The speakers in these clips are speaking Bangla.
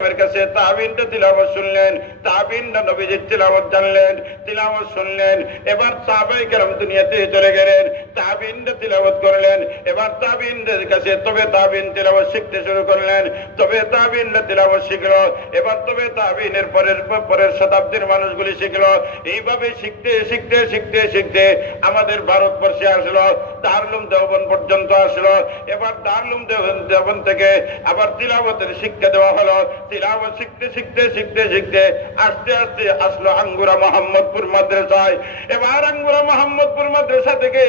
কাছে তাবিনটা তিলাওয়াত শুনলেন, তাবিনটা নবীজির তিলাওয়াত জানলেন, তিলাওয়াত শুনলেন। এবার সাহাবায়ে কেরাম দুনিয়াতে চলে গেলেন, তাবিনটা তিলাওয়াত করলেন। এবার তাবিনদের কাছে তবে তাবিন তিলাওয়াত শিখতে শুরু করলেন, তবে তাবিনটা তিলাওয়াত শিখলো। এবার তবে তাবিনের পরের শতাব্দীর মানুষগুলি শিখলো। এইভাবে শিখতে শিখতে শিখতে শিখতে আমাদের ভারতবর্ষে আসলো, দারুল দেওবন্দ পর্যন্ত আসলো। এবার দারুল দেওবন্দ থেকে আবার তিলাওয়াতের শিক্ষা দেওয়া হলো। তিলাওয়াত শিখতে শিখতে শিখতে শিখতে আস্তে আস্তে আসলো আঙ্গুরা মোহাম্মদপুর মাদ্রাসায়। এবার আঙ্গুরা মোহাম্মদপুর মাদ্রাসা থেকে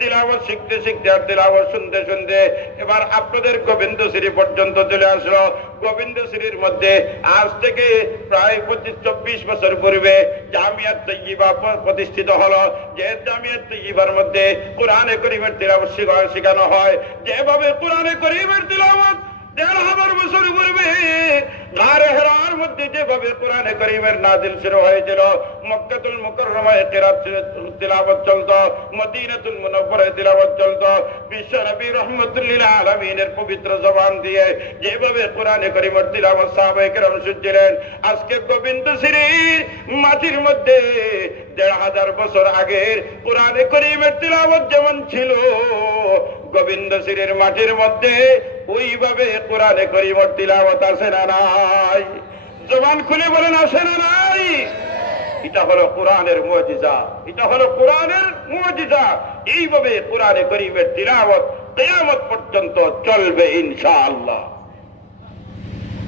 তিলাওয়াত শিখতে শিখতে আর তিলাওয়াত শুনতে শুনতে এবার আপনাদের গোবিন্দশ্রী পর্যন্ত চলে আসলো। গোবিন্দশ্রীর মধ্যে আজ থেকে প্রায় 25-24 বছর পূর্বে জামিয়াত তৈয়বা প্রতিষ্ঠিত হলো। যে জামিয়াত তৈয়বার মধ্যে কোরআনে করিমের তিলাওয়াত শেখানো হয়। যেভাবে কোরআনে করিমের তিলাওয়াত 1500 বছর পূর্বে গারে হেরার মধ্যে যেভাবে কোরআনে করিমের নাজিল শুরু হয়েছিল, মক্কাতুল মুকাররমায় তিলাওয়াত চলতো, মদিনাতুল মুনাওয়ারায় তিলাওয়াত চলতো, বিশ্ব নবী রাহমাতুল্লিল আলামিনের পবিত্র জবান দিয়ে যেভাবে কোরআনে করিমের তিলাওয়াত সাহাবায়ে কেরাম শুনছিলেন, আজকে গোবিন্দশ্রীর মাটির মধ্যে 1500 বছর আগের কোরআনে করিমের তিলাওয়াত যেমন ছিল, গোবিন্দশ্রীর মাটির মধ্যে ওইভাবে কোরআনে করিমের তিলাওয়াত আছে না নাই? জবান খুলে বলেন আছে না নাই? এটা হলো কোরআনের মুজিজা, এটা হলো কোরআনের মুজিজা। এইভাবে কোরআনে করিমের তিলাওয়াত কিয়ামত পর্যন্ত চলবে ইনশাআল্লাহ।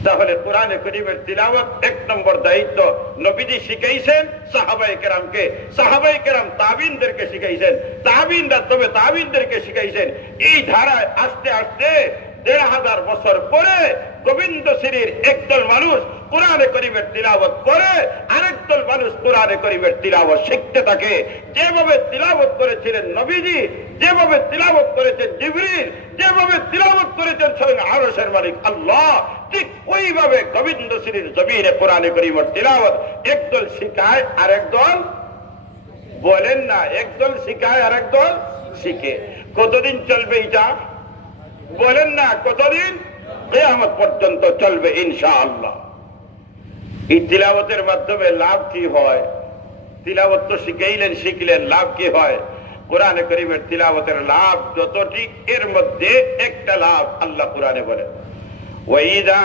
তাহলে কোরআনে করিমের তিলাওয়াত 1 নম্বর দায়িত্ব নবীজি শিখাইছেন সাহাবায়ে কেরামকে, সাহাবায়ে কেরাম তাবিনদেরকে শিখাইছেন, তাবিনরা তবে তাবিনদেরকে শিখাইছেন। এই ধারায় আস্তে আস্তে 1500 বছর পরে গোবিন্দশ্রীর একদল মানুষ কোরআনে করিমের তিলাওয়াত করে, আরেকদল মানুষ কোরআনে করিমের তিলাওয়াত শিখতে থাকে। যেভাবে তিলাওয়াত করেছিলেন নবীজি, যেভাবে তিলাওয়াত করেছেন জিবরিল, যেভাবে তিলাওয়াত করেছেন স্বয়ং আরশের মালিক আল্লাহ, ঠিক ওইভাবে গোবিন্দশ্রীর জমিনে কোরআনে করিমের তিলাওয়াত একদল শিখায় আর একদল বলেন না, একদল শিখায় আর একদল শিখে। কতদিন চলবে এটা বলেন না? কতদিন? কিয়ামত পর্যন্ত চলবে ইনশাআল্লাহ। এই তিলাওয়াতের মাধ্যমে লাভ কি হয়? তিলাওয়াত তো শিখাইলেন, শিখলেন, লাভ কি হয়? কোরআনে করিমের তিলাওয়াতের লাভ যতটি, এর মধ্যে একটা লাভ আল্লাহ কোরআনে বলেন, ওয়াইদা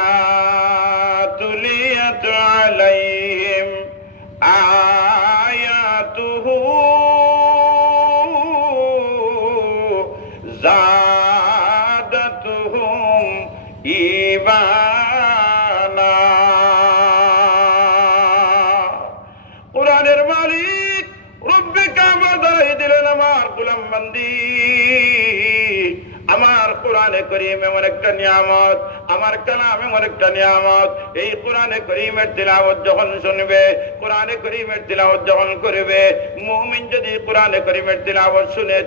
তুলিয়াত আলাইহিম আয়াতুহু যাদাতুহুম ঈমানা। কোরআনের মালিক রব্বে কাবা দাঁড়াই দিলেন, আমার গোলাম বান্দি, আমার কোরআনে করিম এমন একটা নিয়ামত, আমার কালাম এমন একটা নিয়ামত। এই কোরআনে করিমের তিলাওয়াত যখন শুনবে, কোরআনে করিমের তিলাওয়াত যখন করবে, মুমিন যদি কোরআনে করিমের তিলাওয়াত শুনে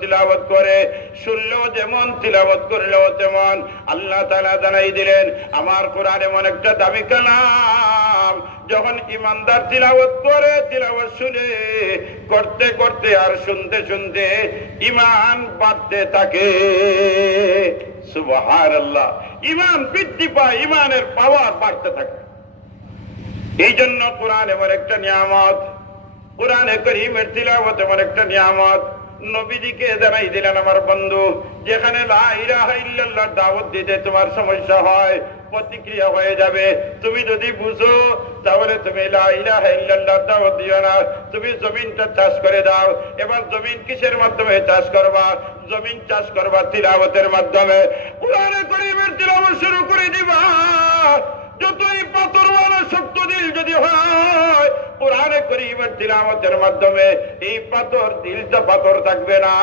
তিলাওয়াত করে, শুনলেও যেমন তিলাওয়াত করলেও তেমন, আল্লাহ তাআলা জানাই দিলেন আমার কোরআন এমন একটা দামি কালাম, যখন ইমানদার তিলাওয়াত করে, তিলাওয়াত শুনে, করতে করতে আর শুনতে শুনতে ঈমান বাড়তে থাকে। সুবহানাল্লাহ। ঈমান বৃদ্ধি পায়, ঈমানের পাওয়ার বাড়তে থাকে। এই জন্য কোরআন এমন একটা নিয়ামত, কোরআনে করিমের তিলাওয়াত এমন একটা নিয়ামত। নবীজিকে জানাই দিলেন আমার বন্ধু, যেখানে লা ইলাহা ইল্লাল্লাহ দাওয়াত দিতে তোমার সমস্যা হয়, প্রতিক্রিয়া হয়ে যাবে। তুমি যদি বুঝো তাহলে তুমি লা ইলাহা ইল্লাল্লাহ দাওয়াত দিও না, তুমি জমিনটা চাষ করে দাও। এবার জমিন কিসের মাধ্যমে চাষ করবা? জমিন চাষ করবা তিলাওয়াতের মাধ্যমে। কোরআনে করিমের তিলাওয়াত শুরু করে দিবা। যতই পাথরওয়ালা শক্ত দিল যদি হয়, কোরআনে করিমের তিলাওয়াতের মাধ্যমে এই পাথর, দিলটা পাথর থাকবে না,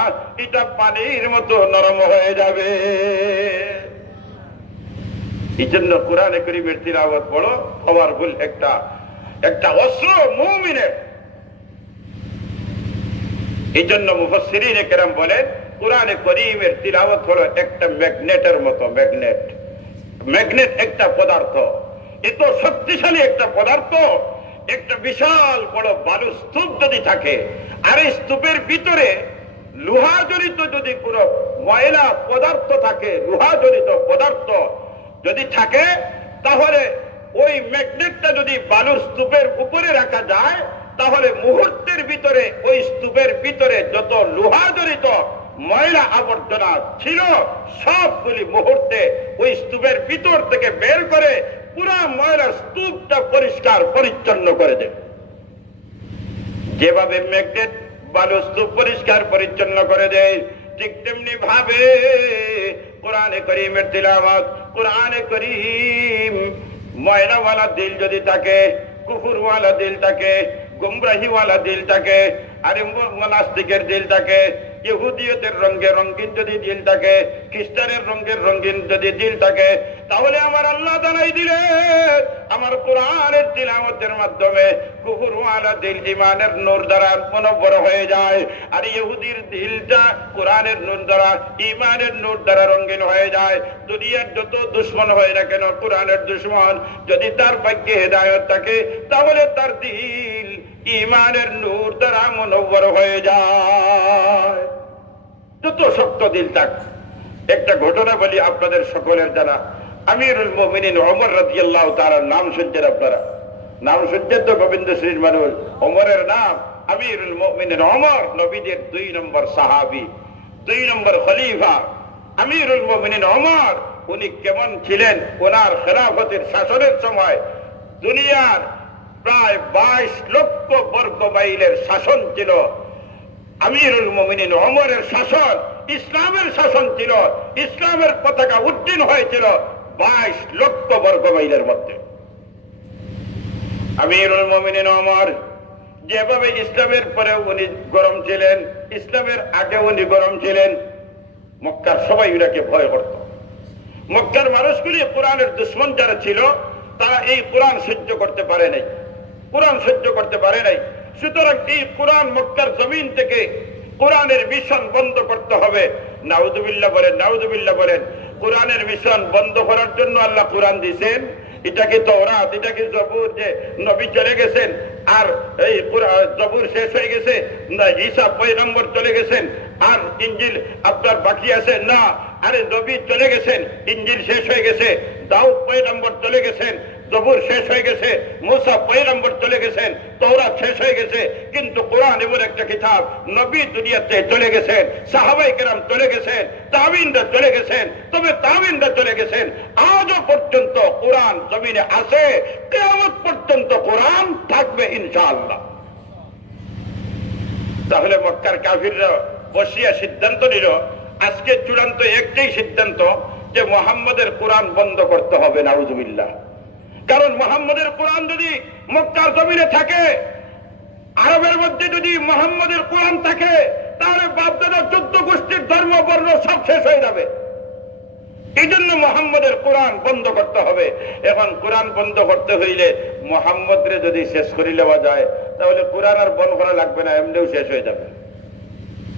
এটা পানির মতো নরম হয়ে যাবে। এই জন্য কোরআনে করিমের তিলাওয়াত বড় পাওয়ারফুল একটা অস্ত্র মুমিনের। এই জন্য মুফাসসিরিনে কেরাম বলেন, কোরআনে করিমের তিলাওয়াত হলো একটা ম্যাগনেটের মতো। ম্যাগনেট একটা পদার্থ, এত শক্তিশালী একটা পদার্থ। একটা বিশাল বড় বালু স্তূপ যদি থাকে, আর এই স্তূপের ভিতরে লোহা জড়িত যদি কোনো ময়লা পদার্থ থাকে, লোহা জড়িত পদার্থ যদি থাকে, তাহলে ওই ম্যাগনেটটা যদি বালুর স্তূপের উপরে রাখা যায়, তাহলে মুহূর্তের ভিতরে ওই স্তূপের ভিতরে যত লোহা জড়িত ময়লা আবর্জনা ছিল সবগুলি মুহূর্তে ওই স্তূপের ভিতর থেকে বের করে পুরা ময়লা স্তূপটা পরিষ্কার পরিচ্ছন্ন করে দেবে। যেভাবে ম্যাগনেট বালু স্তূপ পরিষ্কার পরিচ্ছন্ন করে দেয়, ঠিক তেমনি ভাবে কোরআনে করিমের তিলাওয়াত, কোরআনে করিম ময়লাওয়ালা দিল যদি থাকে, কুফুরওয়ালা দিল থাকে, গুমরাহিওয়ালা দিল থাকে, আর নাস্তিকের দিল থাকে, ইহুদিয়তের রঙে রঙিন যদি দিল থাকে, খ্রিস্টানের রঙের রঙিন যদি দিল থাকে, তাহলে আমার আল্লাহ জানাই দিলেন আমার কোরআনের তিলাওয়াতের মাধ্যমে কুফুরওয়ালা দিল ঈমানের নূর দ্বারা মুনব্বর হয়ে যায়, আর ইহুদির দিলটা কোরআনের নূর দ্বারা ঈমানের নূর দ্বারা রঙিন হয়ে যায়। দুনিয়ার যত দুশ্মন হয় না কেন, কোরআনের দুশ্মন যদি তার ভাগ্যে হেদায়েত থাকে, তাহলে তার দিল ঈমানের নূর দ্বারা মুনব্বর হয়ে যায়, যত শক্ত দিল থাক। একটা ঘটনা বলি আপনাদের সকলের জানা, আমিরুল মুমিনিন ওমর রাদিয়াল্লাহু তাআলার নাম শুনছেন আপনারা? নাম শুনছেন তো? গোবিন্দ শ্রীর মানুষ ওমরের নাম আমিরুল মুমিনিন ওমর, নবীদের 2 নম্বর সাহাবী, 2 নম্বর খলিফা আমিরুল মুমিনিন ওমর। উনি কেমন ছিলেন? ওনার খেলাফতের শাসনের সময় দুনিয়ার প্রায় 22 লক্ষ বর্গ মাইলের শাসন ছিল। আমিরুল মুমিনিন ওমরের শাসন ইসলামের শাসন ছিল, ইসলামের পতাকা উড্ডীন হয়েছিল 22 লক্ষ বর্গ মাইলের মধ্যে। আমিরুল মুমিনিন ওমর যেভাবে ইসলামের পরে উনি গরম ছিলেন, ইসলামের আগে উনি গরম ছিলেন, মক্কার সবাই উনাকে ভয় করত। মক্কার মানুষগুলি কোরআনের দুশ্মন যারা ছিল, তারা এই কোরআন সহ্য করতে পারে নাই, কোরআন সহ্য করতে পারে নাই। সুতরাং এই কোরআন মক্কার জমিন থেকে কোরআনের মিশন বন্ধ করতে হবে। নাউযুবিল্লাহ বলেন, নাউযুবিল্লাহ বলেন। কোরআনের মিশন বন্ধ করার জন্য আল্লাহ কোরআন দিয়েছেন। এটা কি তাওরাত, এটা কি জবুর যে নবী চলে গেছেন আর এই জবুর শেষ হয়ে গেছে, না ঈসা পয়গম্বর চলে গেছেন আর ইনজিল আপনার বাকি আছে? না, আরে নবী চলে গেছেন, ইনজিল শেষ হয়ে গেছে, দাউদ পয়গম্বর চলে গেছেন, জবুর শেষ হয়ে গেছে, মুসা পয়গম্বর চলে গেছেন, তাওরাত শেষ হয়ে গেছে, কিন্তু কোরআন এমন একটা কিতাব, নবী দুনিয়াতে চলে গেছেন, সাহাবায়ে কেরাম চলে গেছেন, তাবিঈনরা চলে গেছেন, তবে তাবিঈনরা চলে গেছেন, আজও পর্যন্ত কোরআন জমিনে আছে, কিয়ামত পর্যন্ত কোরআন থাকবে ইনশাআল্লাহ। তাহলে মক্কার কাফিররা বসিয়া সিদ্ধান্ত নিল, আজকে চূড়ান্ত একটাই সিদ্ধান্ত যে মুহাম্মদের কোরআন বন্ধ করতে হবে। নাউযুবিল্লাহ। কারণ মুহাম্মদের কোরআন যদি মক্কার জমিনে থাকে, আরবের মধ্যে যদি মুহাম্মদের কোরআন থাকে, তাহলে বাপদাদা 14 গোষ্ঠীর ধর্ম বর্ণ সব শেষ হয়ে যাবে। এই জন্য মুহাম্মদের কোরআন বন্ধ করতে হবে। এখন কোরআন বন্ধ করতে হইলে মুহাম্মদরে যদি শেষ করে নেওয়া যায়, তাহলে কোরআন আর বন্ধ করা লাগবে না, এমনিও শেষ হয়ে যাবে।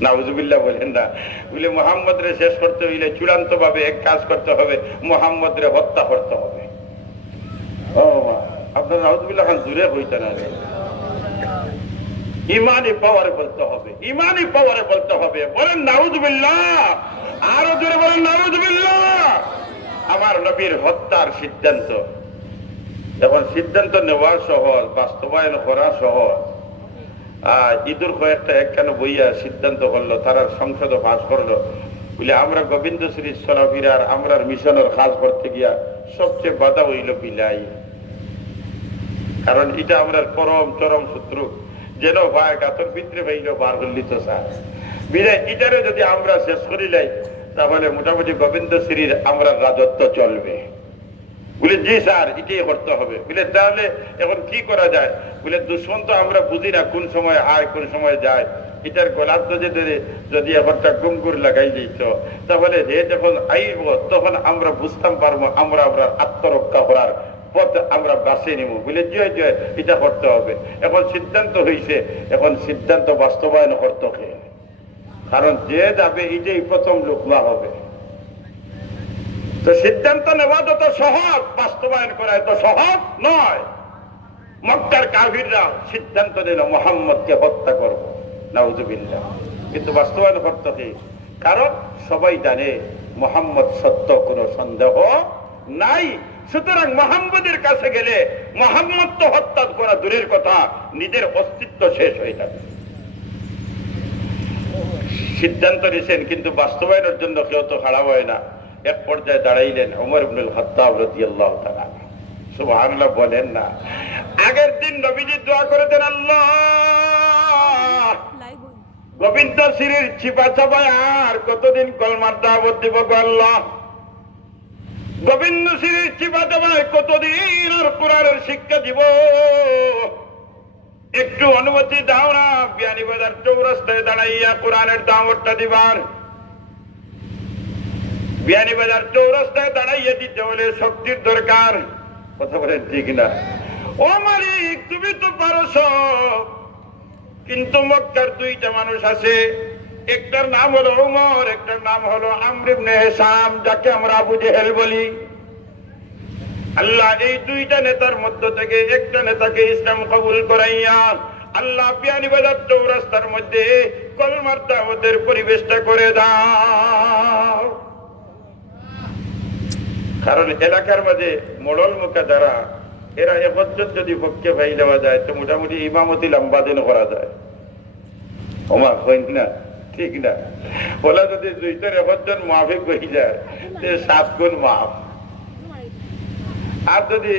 নাউযুবিল্লাহ বলেন না? বলে মুহাম্মদরে শেষ করতে হইলে চূড়ান্ত ভাবে এক কাজ করতে হবে, মুহাম্মদরে হত্যা করতে হবে। ও আপনার নাউযুবিল্লাহ খান দূরে হইতে না, ইমানি পাওয়ারে বলতে হবে, ইমানি পাওয়ারে বলতে হবে। বলেন নাউযুবিল্লাহ, আরো জোরে বলেন নাউযুবিল্লাহ। আমার নবীর হত্যার সিদ্ধান্ত, এখন সিদ্ধান্ত নেওয়া সহজ, বাস্তবায়ন করা সহজ। ঈদুর কয়েকটা একখানে বইয়া সিদ্ধান্ত করলো, তারা সংসদ পাস করলো, বলে আমরা গোবিন্দ শ্রী সরাফিরার আমরার মিশনের কাজ করতে গিয়া সবচেয়ে বাধা হইল বিলাই। কারণ এটা আমরা পরম চরম শত্রু, যেন ভাই গাতর ভিতরে ভাইল বার করলি তো স্যার বিদায়, এটারে যদি আমরা শেষ করিলাই, তাহলে মোটামুটি গোবিন্দ শ্রীর আমরা রাজত্ব চলবে। বলে জি স্যার, এটাই করতে হবে। বলে তাহলে এখন কি করা যায়? বলে দুশ্মন তো আমরা বুঝি না কোন সময় আয় কোন সময় যায়, এটার গলার দজে ধরে যদি একটা গুঙ্গুর লাগাই দিত, তাহলে যে যখন আইব তখন আমরা বুঝতাম পারবো, আমরা আত্মরক্ষা করার পথ আমরা বাঁচিয়ে নিব। বলে জয় জয়, এটা করতে হবে। এখন সিদ্ধান্ত হয়েছে, এখন সিদ্ধান্ত বাস্তবায়ন করতে হবে। কারণ যে যাবে এটাই প্রথম লোকমা হবে। তো সিদ্ধান্ত নেওয়া যত সহজ, বাস্তবায়ন করা এত সহজ নয়। মক্কার কাফিররা সিদ্ধান্ত নিল মুহাম্মদকে হত্যা করব, নাউযুবিল্লাহ। কিন্তু বাস্তবায়ন করতে হবে, কারণ সবাই জানে মুহাম্মদ সত্য, কোনো সন্দেহ নাই। সুতরাং মোহাম্মদের কাছে গেলে মোহাম্মদ তো হত্যা করা দূরের কথা, নিজের অস্তিত্ব শেষ হয়ে যাবে। সিদ্ধান্ত নিয়েছেন, কিন্তু বাস্তবায়নের জন্য কেউ তো খাড়া হয় না। এক পর্যায়ে দাঁড়াইলেন ওমর ইবনুল খাত্তাব রাদিয়াল্লাহু তাআলা। সুবহানাল্লাহ বলেন না। আগের দিন নবীজি দোয়া করেছেন, আল্লাহ গোবিন্দ শ্রীর চিপা চাপায় আর কতদিন কলমার দাওয়াত দিব গো আল্লাহ। গোবিন্দ শ্রীর চিপা চাপায় কতদিন আর কোরআনের শিক্ষা দিব। একটু অনুমতি দাও না, বিয়ানীবাজার চৌরাস্তায় দাঁড়াইয়া কোরআনের দাওয়াতটা দিবার। বিয়ানীবাজার চৌরাস্তায় দাঁড়াইয়া দিতে হলে শক্তির দরকার। কথা বলেন ঠিক না? ও মালিক, তুমি তো পারো সব, কিন্তু মক্কার দুইটা মানুষ আছে, একটার নাম হলো উমর, একটার নাম হলো আমর ইবনে হিশাম, যাকে আমরা আবু জেহেল বলি। আল্লাহ এই দুইটা নেতার মধ্য থেকে একটা নেতাকে ইসলাম কবুল করাইয়া আল্লাহ বিয়ানীবাজার চৌরাস্তার মধ্যে কলমার দাওয়াতের পরিবেশটা করে দাও। কারণ এলাকার মাঝে মোড়ল মুখা যারা, এরা একজন যদি পক্ষে ভাই দেওয়া যায় তো মোটামুটি ইমামতি লম্বা দিন করা যায়। ওমা হয় না? ঠিক না? বলা যদি দুইটার একজন মাফিক হয়ে যায়, 7 গুণ মাফ। আর যদি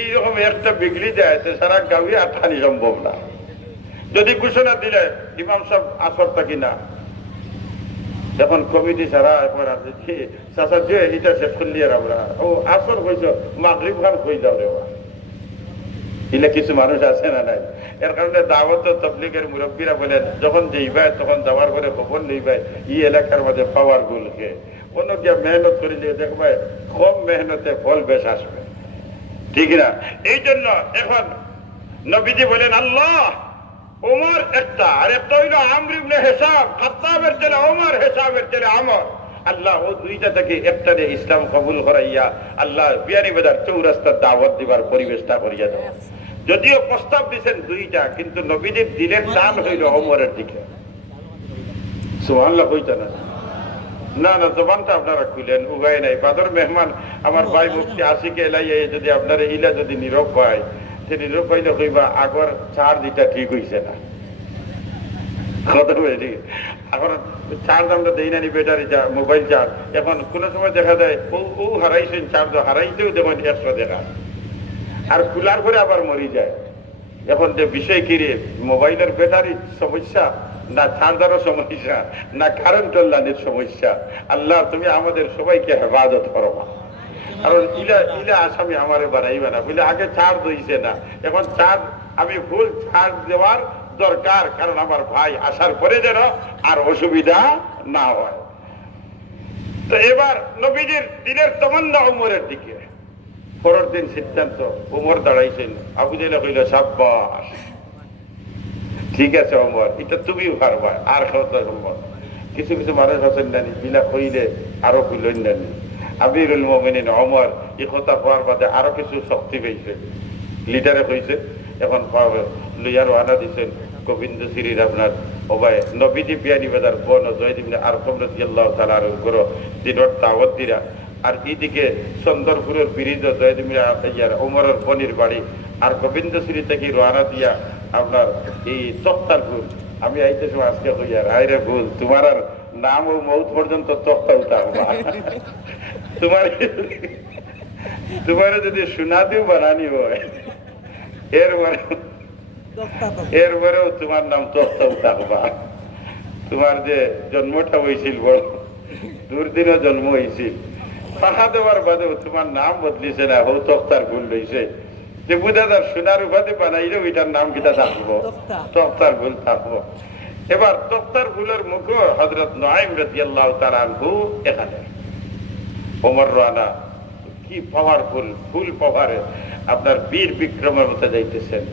এইরকম একটা বিগড়ি যায় তো সারা গাঁয়ে আঠানি সম্ভব না। যদি ঘোষণা দিলে ইমাম সাহেব আসর থাকি না, যখন কমিটি সারা চাষা দিয়ে এটা শেষ করলি আর আমরা ও আসর হয়েছ মাগরিব খান হয়ে যাও রে। এলে কিছু মানুষ আছে না নাই? এর কারণে দাওয়াত তবলিগের মুরব্বীরা বলেন, যখন যাইবাই তখন যাওয়ার পরে খবর লইবাই এই এলাকার মাঝে পাওয়ার গুলকে অন্য গিয়া মেহনত করিলে দেখবাই কম মেহনতে ফল বেশ আসবে। ঠিক না? এই জন্য এখন নবীজি বলেন, আল্লাহ ওমর একটা, আর একটা হইল আমর ইবনে হিশাম, খাত্তাবের ছেলে ওমর, হিশামের ছেলে আমর। আল্লাহ ও দুইটা থেকে একটারে ইসলাম কবুল করাইয়া আল্লাহ বিয়ানীবাজার চৌরাস্তার দাওয়াত দিবার পরিবেশটা করিয়া দেয়। যদিও প্রস্তাব দিচ্ছেন দুইটা, কিন্তু নবীজির দিলের টান হইল ওমরের দিকে। সুবহানাল্লাহ কইতা না? না না, জবানটা আপনারা খুলেন, উগায় নাই। বাদর মেহমান আমার ভাই মুফতি আশিকে এলাইয়া যদি আপনারা ইলা যদি নীরব হয়, সে নীরব হইলে কইবা আগর চার্জ এটা ঠিক হইছে না। কথা বলে ঠিক। এখন চার্জ আমরা দেই না, ব্যাটারি চার্জ, মোবাইল চার্জ। এখন কোন সময় দেখা যায় ও হারাইছেন চার্জ, হারাইতেও দেখুন 100 টাকা, আর খোলার পরে আবার মরি যায়। এখন যে বিষয় কি রে, মোবাইলের ব্যাটারির সমস্যা না চার্জারের সমস্যা না কারেন্টের লাইনের সমস্যা? আল্লাহ তুমি আমাদের সবাইকে হেফাজত করো। কারণ ইলা আসামি আমারে বানাইবে না, বুঝলে আগে চার্জ হইছে না, এখন চার্জ আমি ফুল চার্জ দেওয়ার দরকার, কারণ আমার ভাই আসার পরে যেন আর অসুবিধা না হয়। তো এবার নবীজির দিনের তমন্না উমরের দিকে। পরের দিন সিদ্ধান্ত, উমর দাঁড়াইছেন, আবু জেহেল কইল সাব্বাস, ঠিক আছে ওমর, এটা তুমিও পারবা, আর কথা বলবো। কিছু কিছু মানুষ আছেন নানি বিলা কইলে আরো কইলেন নানি। আমিরুল মুমিনিন ওমর এই কথা পাওয়ার বাদে আরো কিছু শক্তি পেয়েছে, লিডারে কইছে। এখন লইয়া রওনা দিচ্ছেন গোবিন্দ শ্রীর আপনার ওবায় নবীজি বিয়ানীবাজার বন জয়দ ইবনে আরকম রাদিয়াল্লাহু তাআলা আনহু করো দিনের দাওয়াত দিরা। আর এইদিকে চন্দরপুরের ব্রিজ জয়দ ইবনে ওমরের বনির বাড়ি, আর গোবিন্দ শ্রী থেকে রওনা দিয়া আপনার এই তক্তারপুর। আমি আইতে সময় আজকে হইয়া আইরে ভুল, তোমার আর নাম ও মৌত পর্যন্ত তক্তা উঠা তোমার যদি সুনাদিও বানানি হয় এরপরেও তোমার নাম তক্তা উঠা হবা। তোমার যে জন্মটা হয়েছিল বড় দুর্দিনও জন্ম হয়েছিল, পাহা দেওয়ার বাদেও তোমার নাম বদলিছে না, হৌ তক্তার ভুল রয়েছে। যে বুঝাদার সোনার উপাধি বানাইলেও এটার নাম কিটা থাকবো, তক্তার ভুল থাকবো। এবার তক্তার ভুলের মুখ হযরত নুআইম রাদিয়াল্লাহু তাআলা আনহু এখানে ওমর রানা কি পাওয়ারফুল, ফুল পাওয়ারে আপনার বীর বিক্রমের মতো যাইতেছেন।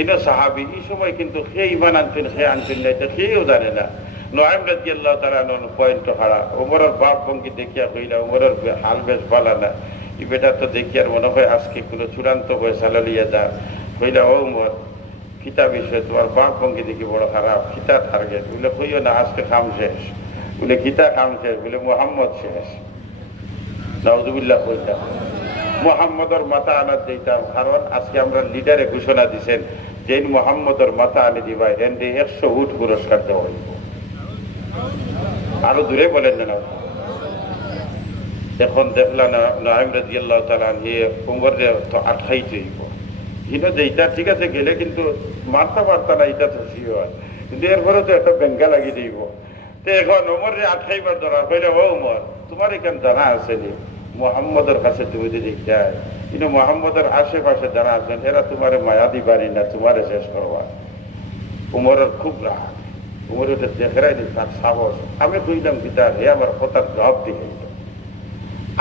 ইনো সাহাবী এই সময় কিন্তু সে ইমান আনতেন, সে আনতেন না, এটা সেও জানে না। নুআইম রাদিয়াল্লাহু তাআলা আনহু পয়েন্ট হারা। ওমরের বাপ ভঙ্গি দেখিয়া কইলা, ওমরের হাল বেশ ভালো না, এই বেটা তো দেখি আর মনে হয় আজকে কোনো চূড়ান্ত ফয়সালা লিয়া যা। কইলা ও ওমর কিতা বিষয়, তোমার বাপ ভঙ্গি দেখি বড় খারাপ, কিতা টার্গেট? বলে কইও না আজকে কাম শেষ। বলে কিতা কাম শেষ? বলে মুহাম্মদ শেষ। নাউজুবিল্লাহ কইতা। মোহাম্মদর মাথা আনার দিতাম, কারণ আজকে আমরা লিডারে ঘোষণা দিচ্ছেন যে মোহাম্মদর মাথা আনি দিবাই এন্ডে 100 উট পুরস্কার দেওয়া হইব। আরো দূরে বলেন না। এখন দেখলাম নাইম রাদিয়াল্লাহু তাআলা আনহু উমর তো আঠাইতে হইব, কিন্তু যেটা ঠিক আছে গেলে কিন্তু মারতা না, এটা তো হয়, কিন্তু এরপরে তো একটা বেঙ্গা লাগিয়ে দিব। তো এখন ওমর আঠাইবার দরকার হইলে, ও উমর তোমার এখানে জানা আছে নি মোহাম্মদের কাছে তুমি যদি যাই, কিন্তু মোহাম্মদের আশেপাশে যারা আছেন এরা তোমার মায়া দিবারি না, তোমারে শেষ করবা। উমরের খুব রাগ, উমর ওটা দেখেরাই নি তার সাহস। আমি কইলাম গীতার হে আমার কথার জবাব দিয়ে,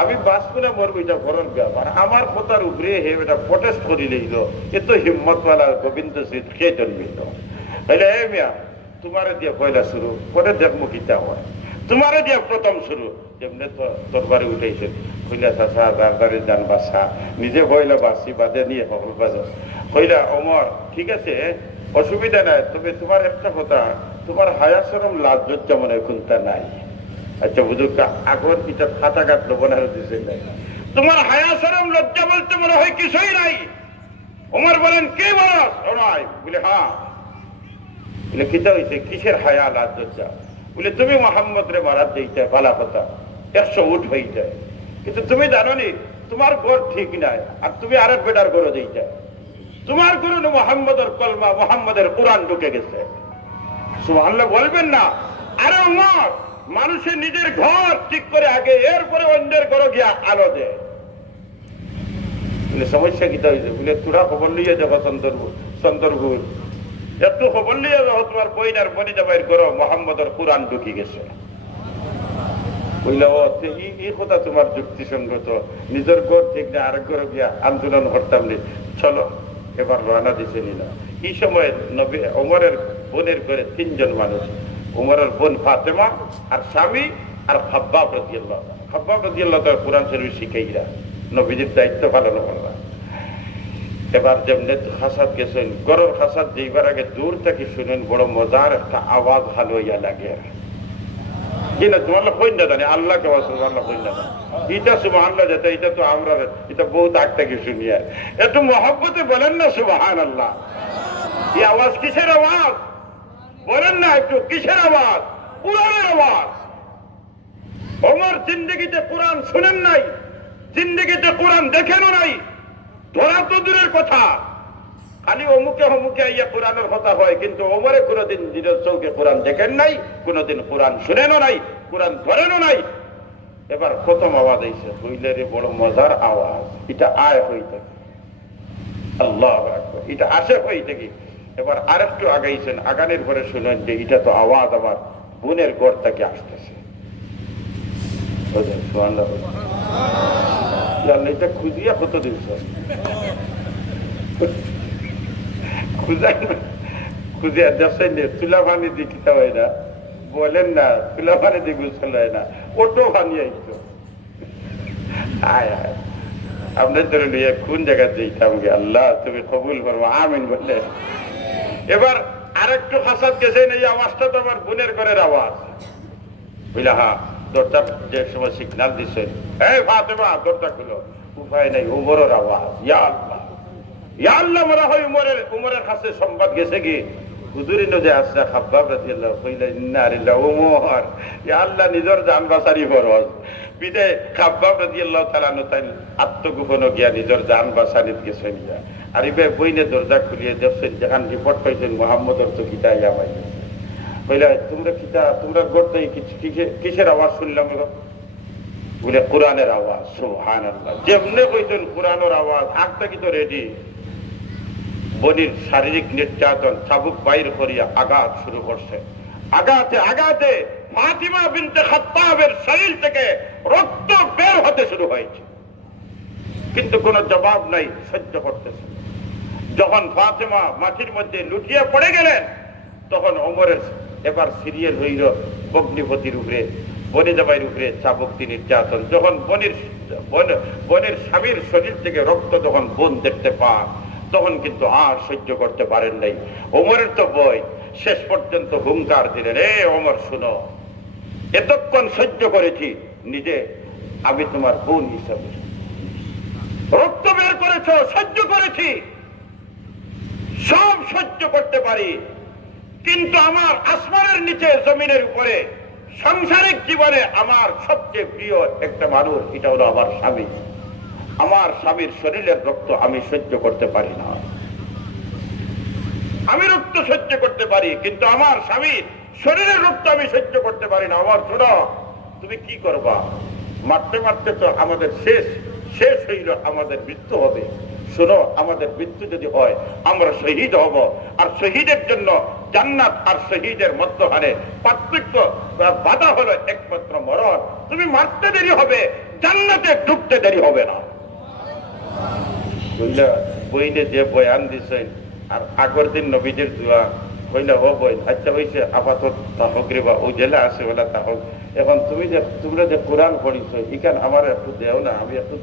আমি বাঁচবো মরবো এটা বড়র ব্যাপার, আমার কথার উপরে হে এটা প্রটেস্ট করি লইল, এত হিম্মতওয়ালা গোবিন্দ সিং কে জন্মিল। হইলে হে মিয়া তোমারে দিয়ে পয়লা শুরু, পরে দেখবো কিতা হয়, তোমারে দিয়ে প্রথম শুরু। যেমনি তরবারে উঠেছেন, কইলা চাষা দারদারে যান বাসা, নিজে পয়লা বাসি বাদে নিয়ে সকল বাজার। কইলা অমর ঠিক আছে অসুবিধা নাই, তবে তোমার একটা কথা, তোমার হায়াসরম লাজ লজ্জা মনে কোনটা নাই। আচ্ছা বুঝুক আগর এটা খাতা কাটলো বোনার দিছে নাই, তোমার হায়া শরম লজ্জা বলতে মনে হয় কিছুই নাই। ওমর বলেন কে বলস নয়, বলে হ্যাঁ। বলে কিতা হয়েছে, কিসের হায়া লাজ লজ্জা? বলে তুমি মোহাম্মদ রে মারাত দিতে বালা কথা 100 উঠ হয়ে যায়, কিন্তু তুমি জানো নি তোমার ঘর ঠিক নাই, আর তুমি আরেক বেটার ঘরে দিতে, তোমার ঘরে মোহাম্মদের কলমা মোহাম্মদের কোরআন ঢুকে গেছে। সুবহানাল্লাহ বলবেন না? আরে ওমর মানুষের নিজের ঘর ঠিক করে আগে, এরপরে অন্যের ঘরে গিয়া আলো দেয়। সমস্যা কিতা হয়েছে? বলে তোরা খবর লিয়ে যাবো চন্দরপুর, একটু খবর লিয়ে যাবো তোমার বইনার বনি যাবার ঘর মোহাম্মদের কোরআন ঢুকি গেছে। বললে ও এই কথা তোমার যুক্তিসঙ্গত, নিজের ঘর ঠিক না আরেক ঘরে গিয়া আন্দোলন করতাম নি, চলো এবার রওনা দিছে নিলাম। এই সময় নবী ওমরের বোনের ঘরে 3 জন মানুষ, উমরের বোন ফাতেমা আর স্বামী আর খাব্বাব রাদিয়াল্লাহু। খাব্বাব রাদিয়াল্লাহু তাআলা কোরআন শরীফ শিখাইরা নবীজির দায়িত্ব পালন করলা। এবার যেমনি খাসাদ গেছেন, গরর খাসাদ যেইবার আগে দূর থেকে শুনেন বড় মজার একটা আওয়াজ ভালো ইয়া লাগে, কিনা তোমার কই না জানি আল্লাহ কে সুবহানাল্লাহ কই না, এটা সুবহানাল্লাহ যেটা, এটা তো আমরা এটা বহুত আগ থেকে শুনি। আর একটু মহব্বতে বলেন না সুবহানাল্লাহ। এই আওয়াজ কিসের আওয়াজ বলেন না একটু, কিসের আওয়াজ? কোরআনের আওয়াজ। ওমর জিন্দেগিতে কোরআন শুনেন নাই, জিন্দেগিতে কোরআন দেখেনও নাই, ধরা তো দূরের কথা, খালি অমুকে অমুকে ইয়া কোরআনের কথা হয়, কিন্তু ওমরে কোনোদিন নিজের চৌকে কোরআন দেখেন নাই, কোনোদিন কোরআন শুনেনও নাই, কোরআন ধরেনও নাই। এবার প্রথম আওয়াজ হয়েছে, হইলে রে বড় মজার আওয়াজ, এটা আয় হই থাকে, আল্লাহু আকবার, এটা আসে হই থেকে। এবার আরেকটু আগাইছেন, আগানের পরে শুনেন যে এটা তো আওয়াজ আমার বোনের ঘর থেকে আসতেছে। এটা খুঁজিয়া কত দিন খুঁজিয়া দেখছেন যে তুলা পানি দিয়ে কিতা হয় না, বলেন না তুলা পানি দিয়ে গুছল হয় না, ওটো পানি আইতো। আয় আয় আপনার ধরে নিয়ে কোন জায়গায় যেতাম গে, আল্লাহ তুমি কবুল করবো, আমিন বলে। এবার আরেকটু হাসাদ গেছেন, এই আওয়াজটা তো আমার বোনের ঘরের আওয়াজ। বুঝলা হ্যাঁ, দরজা যে সময় সিগনাল দিচ্ছেন, এই ফাতেমা দরজা খুলো, উপায় নাই, উমরের আওয়াজ। ইয়া আল্লাহ, ইয়া আল্লাহ, মনে হয় উমরের কাছে সংবাদ গেছে কি হুজুরি নদে আসছে খাব্বাব রাদিয়াল্লাহু কইলেন ইন্না লিল্লাহি ওয়া মুহার, ইয়া আল্লাহ নিজের জান বাঁচারি ফরজ। বিদে খাব্বাব রাদিয়াল্লাহু তাআলা তাই আত্মগোপন গিয়া নিজের জান বাঁচানিত গেছেন। আর ইবে বইনে দরজা খুলিয়ে দেখছেন, যেখান রিপোর্ট পাইছেন মোহাম্মদের তো কিতা ইয়া পাই কইলা তোমরা কিতা, তোমরা গড়তে কিসের আওয়াজ শুনলাম? বলে কোরআনের আওয়াজ। সুবহানাল্লাহ, যেমনে কইছেন কোরআনের আওয়াজ, আগটা কি তো রেডি। বনির শারীরিক নির্যাতন চাবুক বাইর করিয়া আঘাত শুরু করছে। আঘাতে আঘাতে ফাতিমা বিনতে খাত্তাবের শরীর থেকে রক্ত বের হতে শুরু হয়েছে, কিন্তু কোনো জবাব নাই, সহ্য করতেছে। যখন ফাতিমা মাটির মধ্যে লুটিয়ে পড়ে গেলেন, তখন ওমরের এবার সিরিয়াল হইল অগ্নিপতির উপরে, বনি জামাইয়ের উপরে চাবুক নির্যাতন। যখন বনের স্বামীর শরীর থেকে রক্ত যখন বোন দেখতে পান, তখন কিন্তু আর সহ্য করতে পারেন নাই। ওমরের তো বই, শেষ পর্যন্ত হুঙ্কার দিলেন, এ ওমর শুনো, এতক্ষণ সহ্য করেছি, নিজে আমি তোমার বোন হিসাবে, রক্ত বের করেছ, সহ্য করেছি, সব সহ্য করতে পারি, কিন্তু আমার আসমানের নিচে জমিনের উপরে সাংসারিক জীবনে আমার সবচেয়ে প্রিয় একটা মানুষ, এটা হলো আমার স্বামী। আমার স্বামীর শরীরের রক্ত আমি সহ্য করতে পারি না। আমি রক্ত সহ্য করতে পারি, কিন্তু আমার স্বামীর শরীরের রক্ত আমি সহ্য করতে পারি না। আমার শোনো, তুমি কি করবা? মারতে মারতে তো আমাদের শেষ হইল, আমাদের মৃত্যু হবে। শোনো, আমাদের মৃত্যু যদি হয় আমরা শহীদ হব, আর শহীদের জন্য জান্নাত আর শহীদের মধ্যখানে পার্থক্য বাধা হলো একমাত্র মরণ। তুমি মারতে দেরি হবে, জান্নাতে ঢুকতে দেরি হবে না। বইনে যে বয়ান দিছেন আর আগের দিন নবীদের দোয়া কইলে ও বই আচ্ছা হয়েছে, আপাতত তাহক রে বা ওই জেলা আছে বলে তাহক। এখন তোমরা যে কোরআন পড়িছ, এখান আমার একটু দেও না, আমি একটু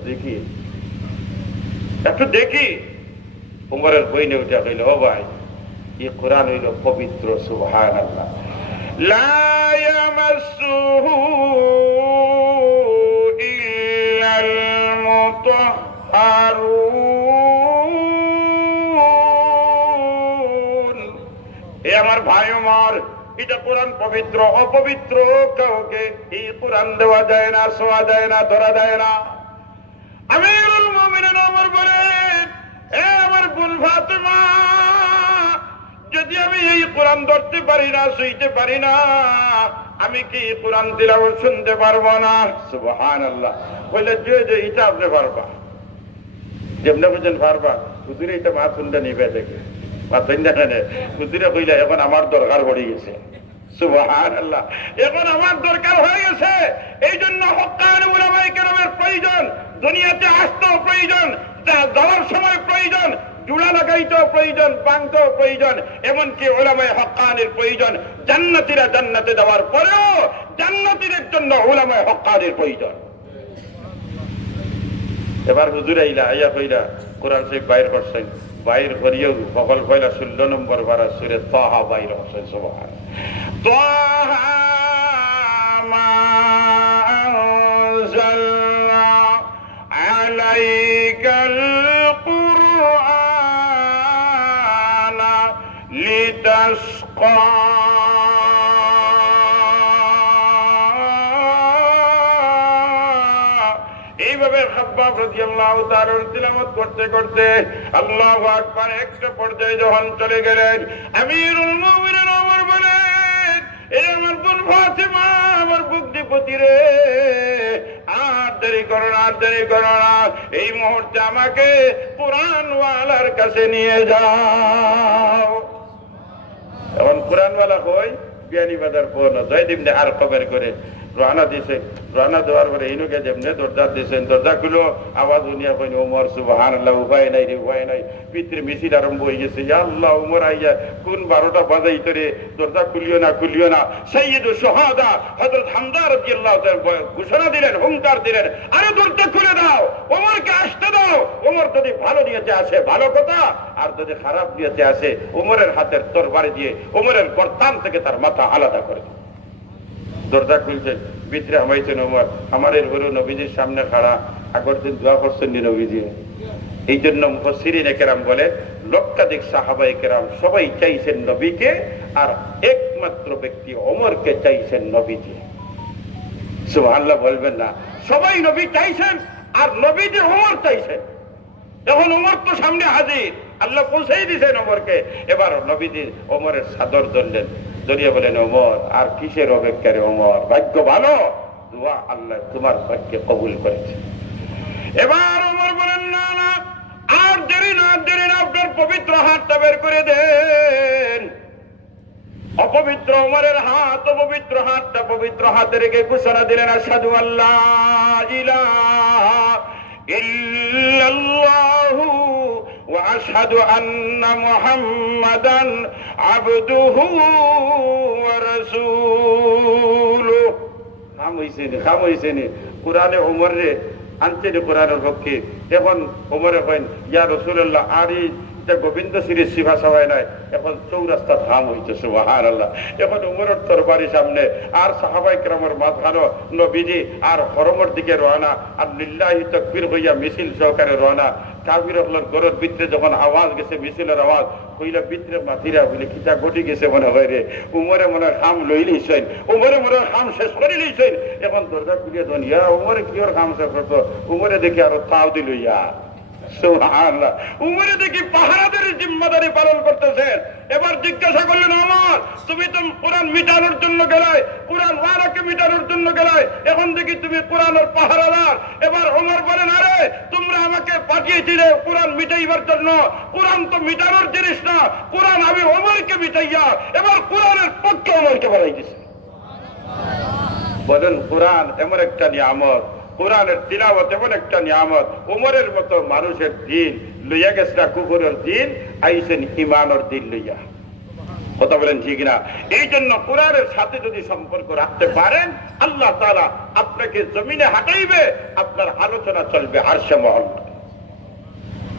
দেখি। উমরের বইনে উঠা কইলে ও ভাই, এই কোরআন হইল পবিত্র, সুবহানাল্লাহ। লা ইয়ামাসসুহু ইল্লাল মুতাহহারুন। এ আমার ভাই ওমর, এটা কোরআন পবিত্র, অপবিত্র কাউকে এই কোরআন দেওয়া যায় না, ছোঁয়া যায় না, ধরা যায় না। আমিরুল মুমিনিন ওমর বলেন, এ আমার বোন ফাতেমা, যদি আমি এই কোরআন ধরতে পারি না, শুইতে পারি না, আমি কি কোরআন তিলাওয়াত শুনতে পারবো না? সুবহানাল্লাহ। বলে যে এটা আপনি পারবা, যেমন বুঝেন পারবা। হুজুরে এটা মা তুলটা নিবে দেখে হুজুরে কইলা এখন আমার দরকার পড়ে গেছে। সুবহানাল্লাহ, এখন আমার দরকার হয়ে গেছে। এই জন্য হক্কানি উলামায়ে কেরামের প্রয়োজন, দুনিয়াতে আসতেও প্রয়োজন, যাওয়ার সময় প্রয়োজন, জুড়া লাগাইতেও প্রয়োজন, বাংতেও প্রয়োজন, এমনকি উলামায়ে হক্কানির প্রয়োজন। জান্নাতীরা জান্নাতে যাওয়ার পরেও জান্নাতীদের জন্য উলামায়ে হক্কানির প্রয়োজন। এবার হুজুর আইয়া কইলা কোরআন শরীফ বাইর করছেন, বাইর করিয়েও সকল কইলা 16 নম্বর পারা সূরা তাহা বাইর হচ্ছেন। সুবহানাল্লাহ। তাহা মা আনজালনা আলাইকাল কুরআনা লিতাশকা। এইভাবে খাব্বাব রাদিয়াল্লাহু তাআলা তিলাওয়াত করতে করতে আল্লাহু আকবার একটা পর্যায়ে যখন চলে গেলেন, আমিরুল মুমিনিন ওমর বলেন, এ আমার বোন ফাতেমা, আমার বুদ্ধিপতি রে, আর দেরি করো না, আর দেরি করো না, এই মুহূর্তে আমাকে কোরআনওয়ালার কাছে নিয়ে যাও। এখন কোরআনওয়ালা কই বিয়ানি বাজার পড়লো জয়দীপ আর কবের করে রানা দিছে। রানা দেওয়ার পরে ইনুকে যেমনি দরজা দিয়েছেন, দরজা খুলো, আওয়াজ উনিয়া কইনি ওমর সুবহানাল্লাহ, উপায় নাই রে, উপায় নাই। পিতৃ মিছিল আরম্ভ হয়ে গেছে। আল্লাহ, উমর আইয়া কোন 12টা বাজাই তোরে, দরজা খুলিও না। সাইয়্যিদু শুহাদা হযরত হামজা রাদিয়াল্লাহু তাআলা ঘোষণা দিলেন, হুঙ্কার দিলেন, আরে দরজা খুলে দাও, ওমরকে আসতে দাও। ওমর যদি ভালো নিয়েছে আসে ভালো কথা, আর যদি খারাপ নিয়েছে আসে ওমরের হাতের তরবারি দিয়ে ওমরের গর্দান থেকে তার মাথা আলাদা করে। দরজা খুলছেন, ভিতরে আমাইছেন ওমর, আমার এরপরে নবীজির সামনে খাড়া। আগের দিন দোয়া করছেন নবীজি। এই জন্য মুফাসসিরিনে কেরাম বলে, লক্ষাধিক সাহাবায়ে কেরাম সবাই চাইছেন নবীকে, আর একমাত্র ব্যক্তি ওমরকে চাইছেন নবীজি। সুবহানাল্লাহ বলবেন না? সবাই নবী চাইছেন, আর নবীজি ওমর চাইছেন। এখন ওমর তো সামনে হাজির, আল্লাহ পৌঁছেই দিয়েছেন ওমরকে। এবার নবীজি ওমরের চাদর ধরলেন, ধরিয়ে বলেন, ওমর আর কিসের অপেক্ষারে ওমর, ভাগ্য ভালো, দোয়া আল্লাহ তোমার ভাগ্যে কবুল করেছে। এবার ওমর বলেন, না না, আর দেরি না, আপনার পবিত্র হাতটা বের করে দেন। অপবিত্র ওমরের হাত, অপবিত্র হাতটা পবিত্র হাতে রেখে ঘোষণা দিলেন, আশহাদু আল্লাহ ইলাহা ইল্লাল্লাহু ওয়া আশহাদু আন্না মুহাম্মাদান আবদুহু ওয়া রাসূলুহু। খাম হইছে নি, কোরআনে ওমর রে আনছেন কোরআনের পক্ষে। এখন ওমরে কইন ইয়া রাসূলুল্লাহ আরি গোবিন্দ শ্রীর শিফা সবাই নাই, এখন চৌরাস্তা ধাম হইতেছে সুবহানাল্লাহ। এখন উমরের তরবারি সামনে আর সাহাবায়ে কেরামের মাঝখানে নবীজি আর হরমের দিকে রওনা, আর লিল্লাহি তাকবীর হইয়া মিছিল সহকারে রওনা। কাফির হলের গরর ভিতরে যখন আওয়াজ গেছে, মিছিলের আওয়াজ হইলা ভিতরে মাথিরা বলে কিতা ঘটি গেছে মনে হয় রে। উমরে মনে হয় খাম লই লইছেন, উমরে মনে হয় খাম শেষ করে লইছেন। এখন দরজা খুলিয়ে দেন ইয়া উমরে কি ওর খাম শেষ করতো, উমরে দেখি আরো তাও দিল ইয়া সুবহানাল্লাহ। উমরে দেখি পাহারাদের জিম্মাদারি পালন করতেছেন। এবার জিজ্ঞাসা করলেন আমার, তুমি তো কোরআন মিটানোর জন্য গেলাই, কোরআন ওয়ালাকে মিটানোর জন্য গেলাই, এখন দেখি তুমি কোরআনের পাহারাদার। এবার ওমর বলেন আরে তোমরা আমাকে পাঠিয়েছিলে কোরআন মিটাইবার জন্য, কোরআন তো মিটানোর জিনিস না, কোরআন আমি ওমরকে মিটাইয়া এবার কোরআনের পক্ষে ওমরকে বাড়াই দিছি। বলেন কোরআন এমন একটা নিয়ামত, কোরআনের তিলাওয়াত এমন একটা নিয়ামত। উমরের মতো মানুষের দিন লইয়া গেছে না কুফরের দিন, আইছেন ইমানের দিন লইয়া। কথা বলেন ঠিক না? এই জন্য কোরআনের সাথে যদি সম্পর্ক রাখতে পারেন, আল্লাহ তাআলা আপনাকে জমিনে হাঁটাইবে, আপনার আলোচনা চলবে আরশে মহল্লা।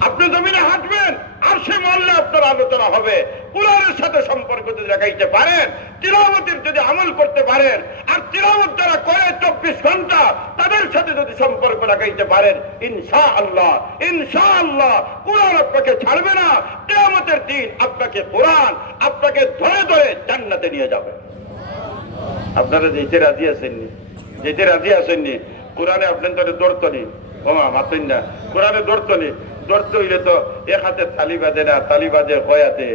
আপনি জমিনে হাঁটবেন, আরশে মহল্লা আপনার আলোচনা হবে। কোরআনের সাথে সম্পর্ক যদি লাগাইতে পারেন, তিলাওয়াতের যদি আমল করতে পারেন, আর তিলাওয়াত যারা করে 24 ঘন্টা তাদের সাথে যদি সম্পর্ক লাগাইতে পারেন, ইনশাআল্লাহ ইনশাআল্লাহ কোরআন আপনাকে ছাড়বে না। কিয়ামতের দিন আপনাকে কোরআন আপনাকে ধরে ধরে জান্নাতে নিয়ে যাবে। আপনারা যেতে রাজি আছেননি, যেতে রাজি আছেননি, কোরআনে আপনাদের দৌড়তনি ওমা মাতেন না, কোরআনে দৌড়তনি। দৌড়তে হইলে তো এক হাতে তালি বাজে না, তালি বাজে হয়াতে,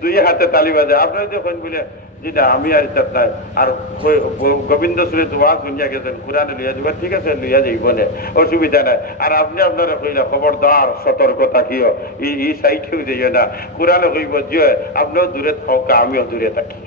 দুই হাতে তালি বাজে। আপনারা যখন বলে যেটা আমি আর নাই, আর গোবিন্দ শ্রী ওয়াজ শুনিয়া গেছেন কোরআনে লইয়া যাবেন, ঠিক আছে লইয়া যাই বলে অসুবিধা নাই। আর আপনি আপনারা কইলে খবরদার সতর্ক থাকিও, এই সাইডেও যাইও না, কোরআনে কইব যে আপনিও দূরে থাকা আমিও দূরে থাকি।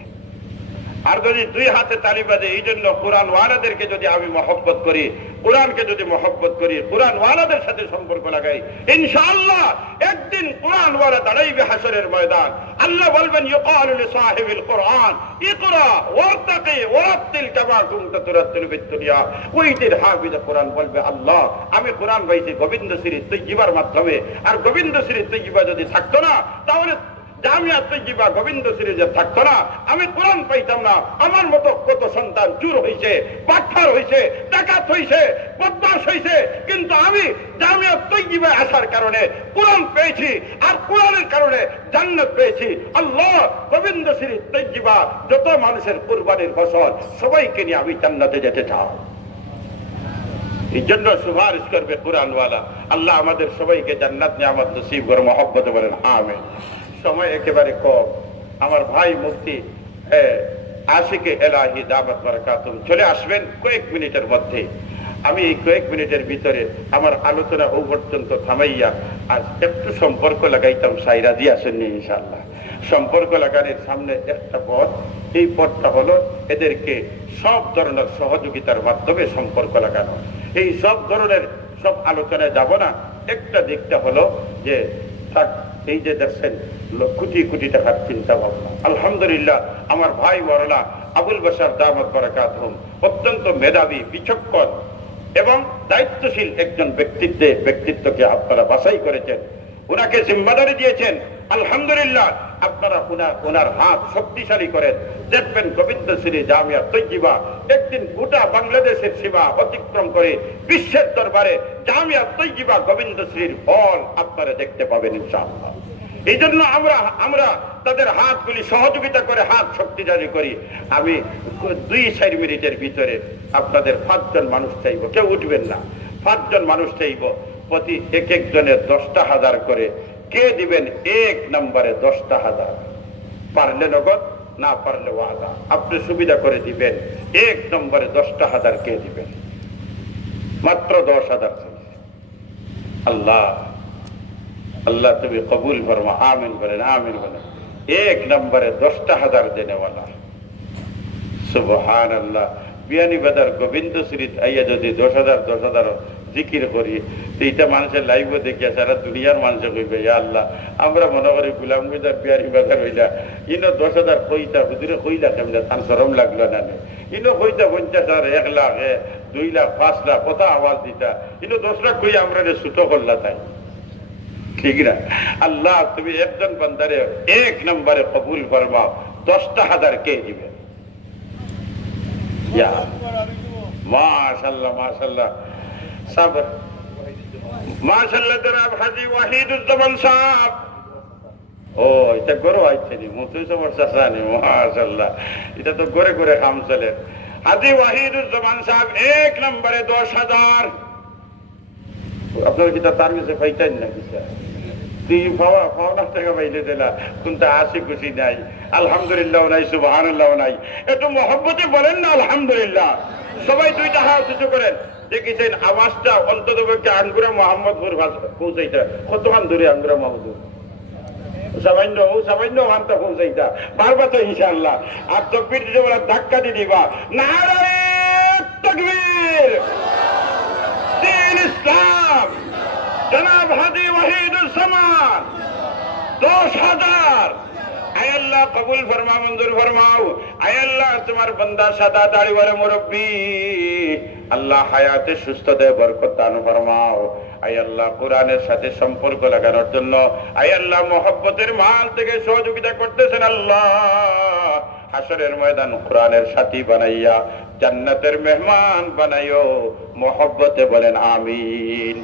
আর যদি দুই হাতে তালি বাজে, এই জন্য কোরআন ওয়ালাদেরকে যদি আমি মহব্বত করি, কোরআনকে যদি মহব্বত করি, কোরআন ওয়ালাদের সাথে সম্পর্ক লাগাই, ইনশাআল্লাহ একদিন কোরআন ওয়ালা দাঁড়াইবে হাসরের ময়দান। আল্লাহ বলবেন ইউকালু লিসাহিবিল কোরআন ইকরা ওয়ারতাকি ওয়ারাতিল কামা কুনতা তুরাতিলু বিদ-দুনিয়া। ওই দিন হাফিজ কোরআন বলবে আল্লাহ আমি কোরআন পাইছি গোবিন্দ শ্রী তৈয়িবার মাধ্যমে, আর গোবিন্দ শ্রী তৈয়িবা যদি থাকতো না তাহলে জামিয়া তৈয়িবা গোবিন্দ সিরিজে থাকতো না, আমি কোরআন পাইতাম না। আমার মতো কত সন্তান চুর হইছে, বাটপার হইছে, ডাকাত হইছে, বদমাশ হইছে, কিন্তু আমি জামিয়া তৈয়িবায় আসার কারণে কোরআন পেয়েছি, আর কোরআনের কারণে জান্নাত পেয়েছি। আল্লাহ গোবিন্দ সিরিজ তৈয়িবা যত মানুষের কুরবানির ফসল সবাইকে নিয়ে আমি জান্নাতে যেতে চাই। এই জন্য সুপারিশ করবে কোরআনওয়ালা। আল্লাহ আমাদের সবাইকে জান্নাত নিয়ামত নসিব করে, মহব্বত বলেন আমিন। সময় একেবারে কম। আমার ভাই মুফতি আশিকে এলাহি দাওয়াত বারাকাতুহু চলে আসবেন কয়েক মিনিটের মধ্যে। আমি এই কয়েক মিনিটের ভিতরে আমার আলোচনা ও পর্যন্ত থামাইয়া আজ একটু সম্পর্ক লাগাইতাম। সাইরা দিয়ে আসেননি ইনশাআল্লাহ। সম্পর্ক লাগানোর সামনে একটা পথ, এই পথটা হলো এদেরকে সব ধরনের সহযোগিতার মাধ্যমে সম্পর্ক লাগানো। এই সব ধরনের সব আলোচনায় যাব না। একটা দিকটা হলো যে এই যে দেখছেন কোটি কোটি টাকার চিন্তা ভাবনা, আলহামদুলিল্লাহ আমার ভাই বড়লা আবুল বাশার দাওয়াত বারাকাতুহু অত্যন্ত মেধাবী, বিচক্ষণ এবং দায়িত্বশীল একজন ব্যক্তিত্বকে আপনারা বাছাই করেছেন, ওনাকে জিম্মাদারি দিয়েছেন। আলহামদুলিল্লাহ আপনারা ওনার হাত শক্তিশালী করেন, দেখবেন গোবিন্দ শ্রী জামিয়া তৈয়িবা একদিন গোটা বাংলাদেশের সীমা অতিক্রম করে বিশ্বের দরবারে জামিয়া তৈয়িবা গোবিন্দ শ্রীর ফল আপনারা দেখতে পাবেন ইনশাআল্লাহ। এই জন্য আমরা তাদের হাতগুলি সহযোগিতা করে হাত শক্তিশালী করি। আমি 2-4 মিনিটের ভিতরে আপনাদের 5 জন মানুষ চাইব, কেউ উঠবেন না, 5 জন মানুষ চাইব, প্রতি এক জনের 10,000 করে। কে দিবেন? 1 নম্বরে 10,000, পারলে নগদ, না পারলে ওয়াদা, আপনি সুবিধা করে দিবেন। 1 নম্বরে 10,000 কে দিবেন? মাত্র 10,000। আল্লাহ আল্লাহ তুমি কবুল ফরমা, আমিন বলেন, আমিন বলেন। 1 নম্বরে 10,000 দেনেওয়ালা, সুবহানাল্লাহ। বিয়ানীবাজার গোবিন্দ শ্রী আইয়া যদি 10,000 জিকির করি। তো এটা মানুষের লাইভও দেখিয়া সারা দুনিয়ার মানুষে কইবে ইয়া আল্লাহ আমরা মনে করি গুলাম গুজার বিহারি বাজার হইলা ইনো 10,000 কইতা হুজুরে কইলা কেমনে তার শরম লাগলো না ইনো কইতা 50,000 1 লাখ 2 লাখ 5 লাখ কথা আওয়াজ দিতা ইনো 10 লাখ কই আমরা ছুটো করলা তাই ঠিক না। আল্লাহ তুমি একজন বান্দারে 1 নম্বরে কবুল ফরমাও 10,000 কে দিবে ইয়া মাশাআল্লাহ মাশাআল্লাহ সাবর মাশাআল্লাহ জনাব হাজী ওয়াহিদুজ্জামান সাহেব ও এটা গরো আইছে নি মুতুই সমস্যা সানি মাশাআল্লাহ এটা তো গরে গরে কাম চলে হাজী ওয়াহিদুজ্জামান সাহেব 1 নম্বরে 10,000 আপনার কি তার কাছে পাইতেন না কিছু তুই পাওনা টাকা পাইলে দিলা কিন্তু আসি খুশি নাই আলহামদুলিল্লাহ নাই সুবহানাল্লাহ নাই একটু মহব্বতে বলেন না আলহামদুলিল্লাহ সবাই 2টা হাত উঁচু করেন দেখেছেন আওয়াজটা অন্তত পক্ষে আঙ্গুরা মোহাম্মদপুর পৌঁছাইতা কতক্ষণ দূরে আঙ্গুরা মোহাম্মদপুর সামান্য ওখানটা পৌঁছাইতা পারবা তো ইনশাআল্লাহ আর তকবীর দিতে বলা ধাক্কা দিয়ে দিবা নারায়ে তাকবীর দ্বীন ইসলাম জনাব হাজী ওয়াহিদুজ্জামান 10,000 আয় আল্লাহ কবুল ফরমা মঞ্জুর ফরমাও আয় আল্লাহ তোমার বান্দা সাদা দাড়িওয়ালা মুরব্বী আল্লাহ হায়াতে সুস্থতা বরকত দান ফরমাও আয় আল্লাহ কোরআনের সাথে সম্পর্ক লাগানোর জন্য আয় আল্লাহ মহব্বতের মাল থেকে সহযোগিতা করতেছেন আল্লাহ হাসরের ময়দান কোরআনের সাথী বানাইয়া জান্নাতের মেহমান বানাইও মহব্বতে বলেন আমিন।